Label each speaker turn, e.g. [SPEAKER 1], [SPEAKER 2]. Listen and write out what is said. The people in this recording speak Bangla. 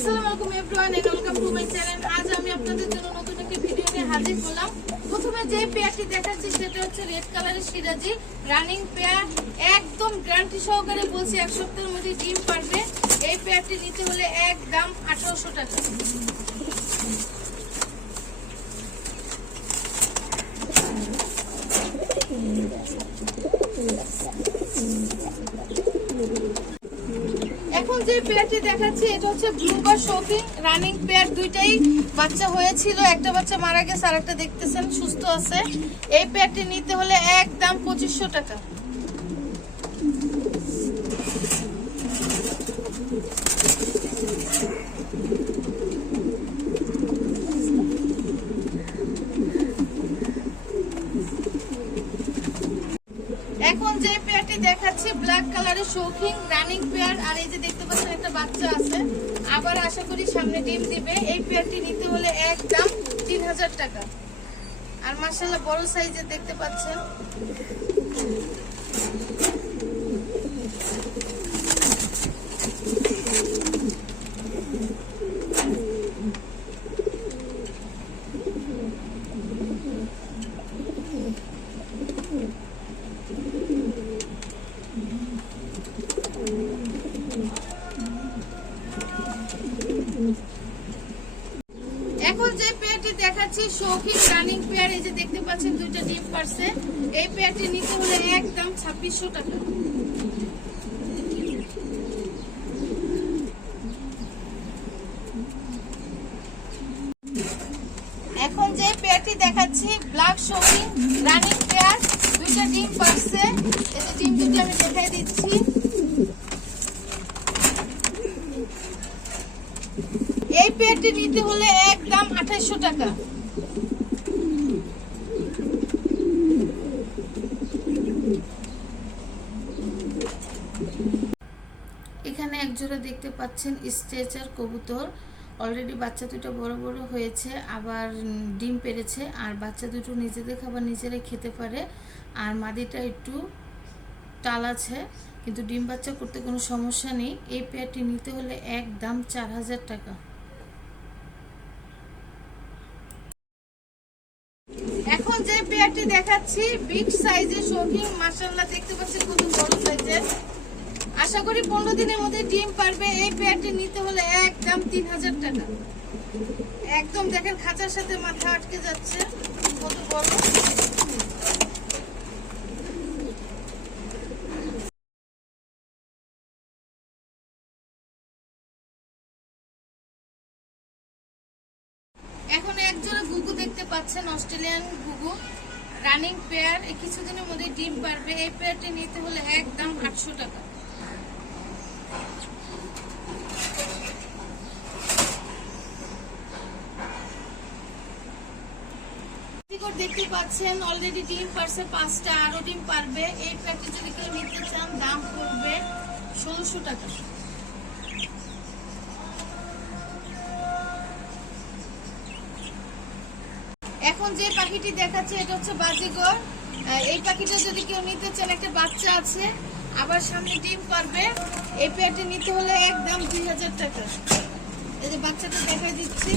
[SPEAKER 1] আসসালামু আলাইকুম everyone and welcome to my channel আজ আমি আপনাদের জন্য নতুন একটি ভিডিও নিয়ে হাজির হলাম। প্রথমে যে পেয়ারটি দেখাচ্ছি, সেটা হচ্ছে রেড কালারের সিরাজি রানিং পেয়ার। একদম গ্যারান্টি সহকারে বলছি, এক সপ্তাহের মধ্যে ডিম পারবে। এই পেয়ারটি নিতে হলে এক দাম আঠারোশো টাকা এখন যে পেয়ারটি দেখাচ্ছি, এটা হচ্ছে ব্লু বা শপিং রানিং পেয়ার দুইটাই বাচ্চা হয়েছিল। একটা বাচ্চা মারা গেছে আর একটা দেখতেছেন, সুস্থ আছে। এই পেয়ারটি নিতে হলে একদম পঁচিশশো টাকা। এখন যে পেয়ারটি দেখাচ্ছি ব্ল্যাক কালারের শৌখিন রানিং পেয়ার, আর এই যে দেখতে পাচ্ছেন একটা বাচ্চা আছে, আবার আশা করি সামনে ডিম দিবে। এই পেয়ারটি নিতে হলে এক দাম তিন হাজার টাকা। আর মার্শাল্লাহ বড় সাইজের দেখতে পাচ্ছেন। এখন যে পেয়ারটি দেখাচ্ছি, শৌখিন রানিং পেয়ার, এই যে দেখতে পাচ্ছেন দুইটা ডিম পারছে। এই পেয়ারটি নিতে হলে একদম ছাব্বিশশো টাকা। এখন যে পেয়ারটি দেখাচ্ছি, ব্ল্যাক শৌখিন রানিং পেয়ার, দুইটা ডিম পারছে। এই যে ডিম দুটি আমি দেখাই দিচ্ছি। এই পেয়ারটি নিতে হলে একদম আঠাইশশো টাকা। এখানে একজোড়া দেখতে পাচ্ছেন স্ট্রেচার কবুতর। অলরেডি বাচ্চা দুটো বড় বড় হয়েছে, আবার ডিম পেরেছে, আর বাচ্চা দুটো নিজেদের খাবার নিজেরাই খেতে পারে। আর মাদিটা একটু টাল আছে। কিন্তু ডিম বাচ্চা করতে কোনো সমস্যা নেই। এই পেয়ারটি নিতে হলে এক দাম চার হাজার টাকা। এখন যে পেয়ারটি দেখাচ্ছি, বিগ সাইজের শৌখিন মাসাল্লাহ দেখতে পাচ্ছেন কত বড় সাইজের। আশা করি পনেরো দিনের মধ্যে ডিম পারবে। এই পেয়ারটি নিতে হলে একদম তিন হাজার টাকা। একদম দেখেন খাঁচার সাথে মাথা আটকে যাচ্ছে। কত বড় এখন এক জোড়া গুগু দেখতে পাচ্ছেন, অস্ট্রেলিয়ান গুগু। রানিং পেয়ার কিছুদিনের মধ্যে ডিম পারবে। এই পেয়ারটি নিতে হলে একদম আটশো টাকা। দেখতে পাচ্ছেন অলরেডি ডিম পারছে পাঁচটা আরও ডিম পারবে। এই পেয়ারটি যদি কেউ নিতে চান, দাম পড়বে ষোলোশো টাকা। এখন যে পাখিটি দেখাচ্ছে, এটা হচ্ছে বাজিগর। এই পাখিটা যদি কেউ নিতে চান একটা বাচ্চা আছে, আবার সামনে ডিম পারবে, এই পেয়ারটি নিতে হলে একদম দুই হাজার টাকা। এই যে বাচ্চাটা দেখা দিচ্ছি।